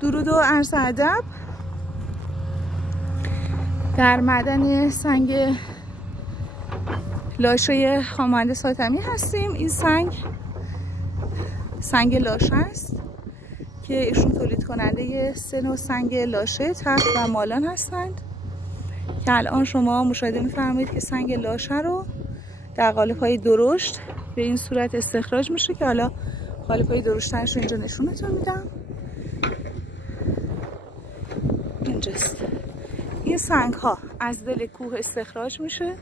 درود و عرض ادب. در معدن سنگ لاشه خانمهندس حاتمی هستیم. این سنگ لاشه است که ایشون تولید کننده 3 نوع سنگ لاشه، تخت و مالان هستند که الان شما مشاهده می‌فرمایید که سنگ لاشه رو در قالب‌های درشت به این صورت استخراج میشه که حالا قالب‌های درشتش رو اینجا نشونتون میدم. اینجاست. این سنگ ها از دل کوه استخراج میشه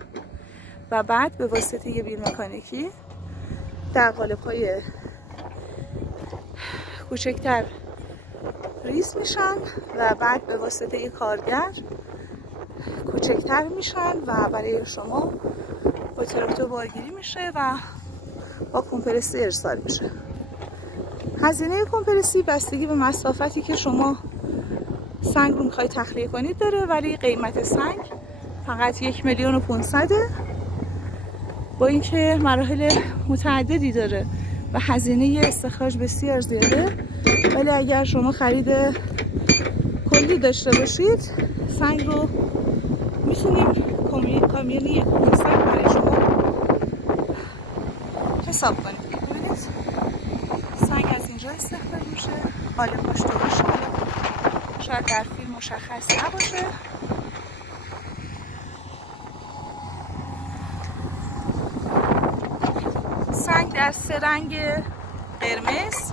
و بعد به واسطه یه بیل مکانیکی در قالب‌های کوچکتر ریز میشن و بعد به واسطه یه کارگر کوچکتر میشن و برای شما با تراکتور بارگیری میشه و با کمپرسی ارسال میشه. هزینه کمپرسی بستگی به مسافتی که شما سنگ رو میخواید تخلیه کنید داره، ولی قیمت سنگ فقط 1,500,000 با اینکه مراحل متعددی داره و هزینه استخراج بسیار زیاده، ولی اگر شما خرید کلی داشته باشید سنگ رو میتونیم کامیونی 1,500,000 برای شما حساب کنید. ببینید سنگ از اینجا استخراج میشه، قالب‌هاش درشت، شاید در فیلم مشخص نباشه. سنگ در 3 رنگ قرمز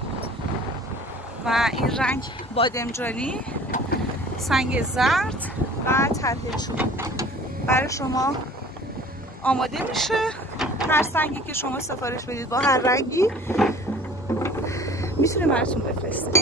و این رنگ بادمجانی، سنگ زرد و طرح چوب برای شما آماده میشه. هر سنگی که شما سفارش بدید با هر رنگی میتونه براتون بفرسته.